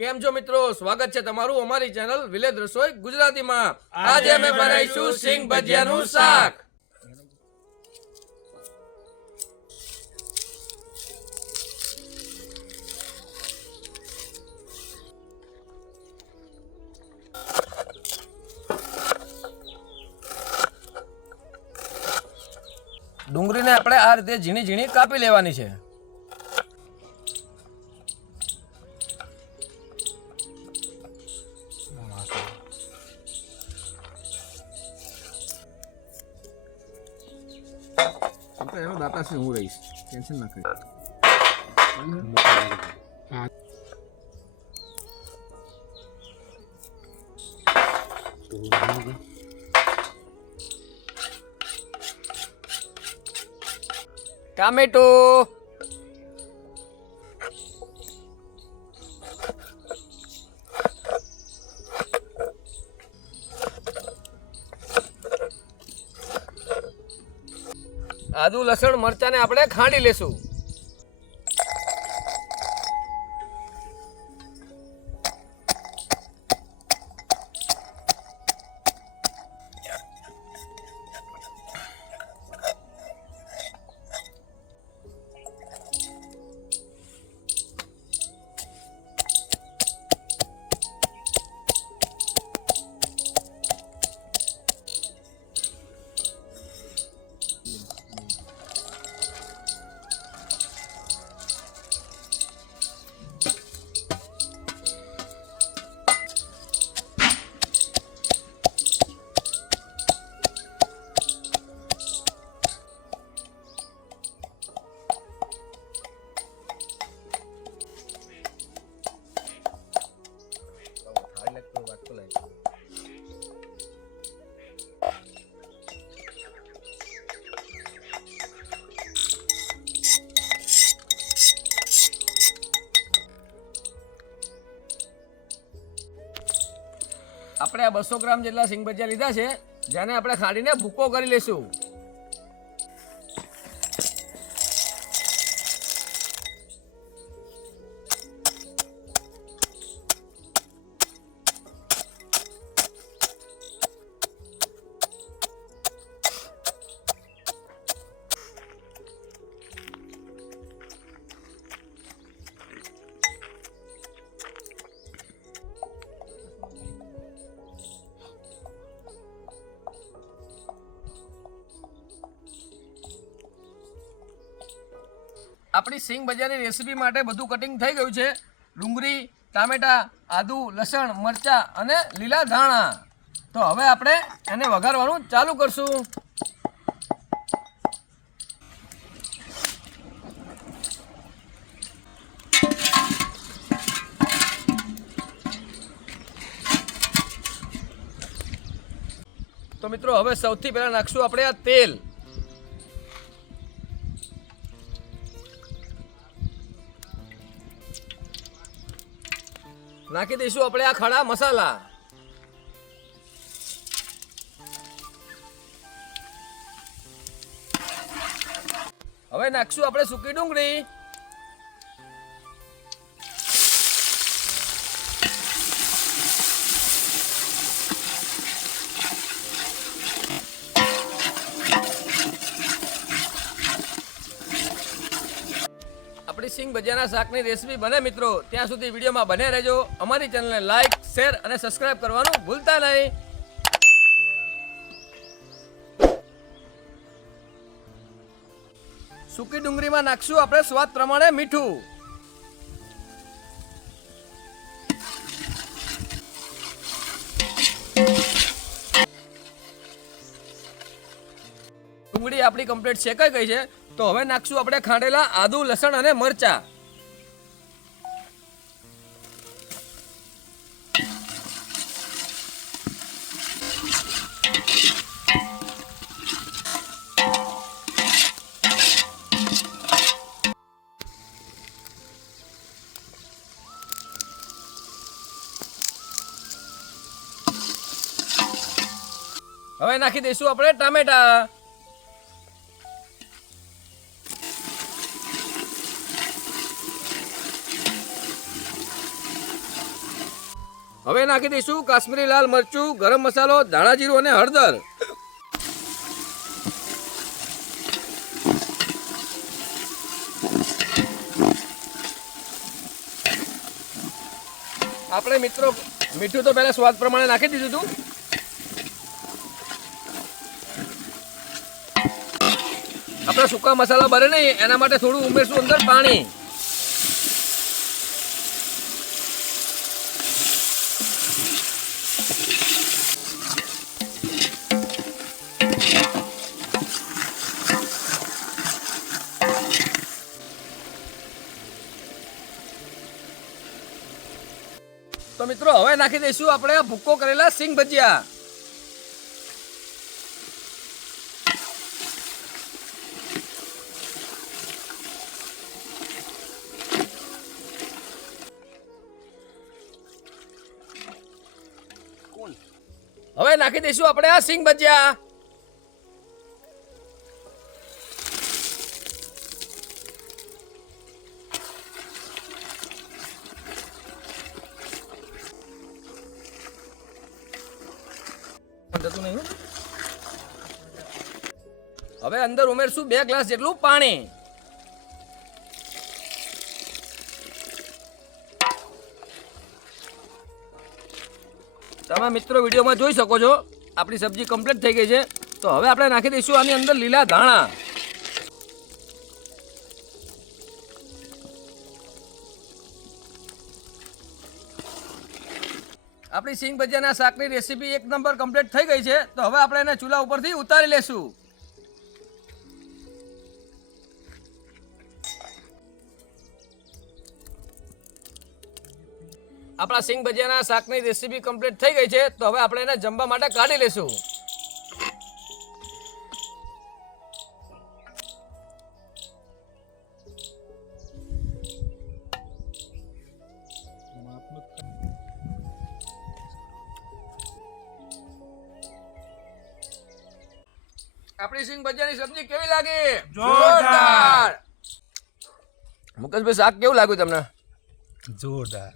કેમ છો મિત્રો? સ્વાગત છે તમારું અમારી ચેનલ વિલેજ રસોઈ ગુજરાતીમાં. આજે અમે બનાવીશું સિંગ ભજીયાનું શાક. ડુંગળીને આપણે આ રીતે ઝીણી ઝીણી કાપી લેવાની છે. દાતા છે હું રહીશ, ટેન્શન ના કરી. ટામેટો, આદુ લસણ મરચાને આપણે ખાંડી લેશું. આપણે આ 200 ગ્રામ જેટલા સિંગ ભજીયા લીધા છે, જેને આપણે ખાંડીને ભૂકો કરી લેશું. આપણી સિંગ ભજીયાની રેસીપી માટે બધું કટિંગ થઈ ગયું છે. ડુંગળી, ટામેટા, આદુ, લસણ, મરચાં અને લીલા ધાણા. તો હવે આપણે એને વઘારવાનું ચાલુ કરશું. તો મિત્રો હવે સૌથી પહેલા નાખશું આપણે આ તેલ. નાખી દઈશું આપણે આ ખડા મસાલા. હવે નાખશું આપણે સૂકી ડુંગળી. આપણી સિંગ ભજીયાના શાકની રેસીપી બને મિત્રો, ત્યાં સુધી વિડીયોમાં બને રહેજો. અમારી ચેનલને લાઈક, શેર અને સબસ્ક્રાઇબ કરવાનું ભૂલતા નહીં. સૂકી ડુંગળીમાં નાખશું આપણે સ્વાદ પ્રમાણે મીઠું. ડુંગળી આપણી કમ્પ્લીટ શેકાઈ ગઈ છે. તો હવે નાખશું આપણે ખાંડેલા આદુ, લસણ અને મરચાં. હવે નાખી દઈશું આપણે ટામેટા. હવે નાખી દઈશું કાશ્મીરી લાલ મરચું, ગરમ મસાલો, ધાણા જીરું અને હળદર. આપણે મિત્રો મીઠું તો પહેલા સ્વાદ પ્રમાણે નાખી દીધું હતું. આપણે સૂકા મસાલા બને નહીં એના માટે થોડું ઉમેરશું અંદર પાણી. તો મિત્રો હવે નાખી દઈશું આપણે ભૂક્કો કરેલા સિંગ ભજીયા. હવે નાખી દઈશું આપણે આ સિંગ ભજીયા. હવે અંદર ઉમેરશું 2 ગ્લાસ જેટલું પાણી. તમે મિત્રો વિડીયોમાં જોઈ શકો છો આપણી સબ્જી કમ્પ્લીટ થઈ ગઈ છે. તો હવે આપણે નાખી દઈશું આની અંદર લીલા ધાણા. આપણી સિંગ ભજીયાના શાકની રેસીપી 1 નંબર કમ્પ્લીટ થઈ ગઈ છે. તો હવે આપણે એને ચૂલા ઉપરથી ઉતારી લેશું. આપણા સિંગ ભજીયાના શાકની રેસીપી કમ્પ્લીટ થઈ ગઈ છે. તો હવે આપણે એને જમવા માટે કાઢી લેશું. આપણી સિંગ ભજીયાની સબ્જી કેવી લાગી? જોરદાર. મુકેશભાઈ શાક કેવું લાગ્યું તમને? જોરદાર.